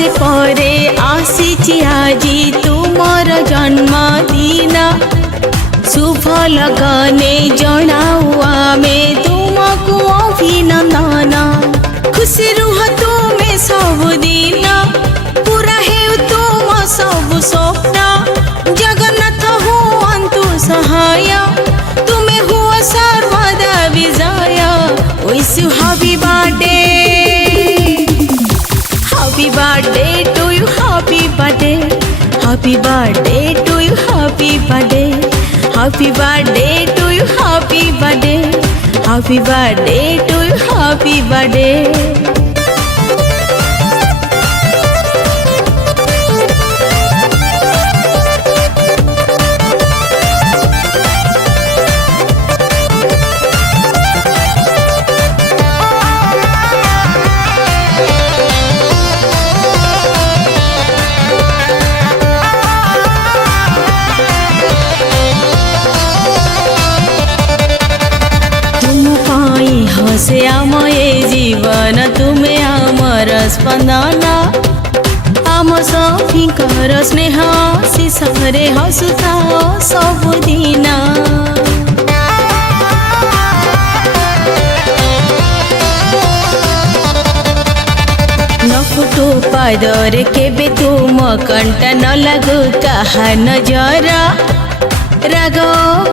बर्षे परे आसीची आजी तुमर जन्मदिन शुभ लगने जनाऊ आमे तुमको अभिनंदन खुशी रुह तुमे सबुदिन पूरा हेउ तुम सब स्वप्न जगन्नाथ हुअन्तु सहाय तुमे हुआ सर्वदा विजय wish you happy birthday to you happy birthday to you happy birthday to you happy birthday to you happy birthday हसे आम ये जीवन तुमे आमर स्पंदन आम सखीकर स्नेह शिशरे हसुता सबुदिन नफुटू पादरे केबे तुम कंटा न लागू कहा नजर राग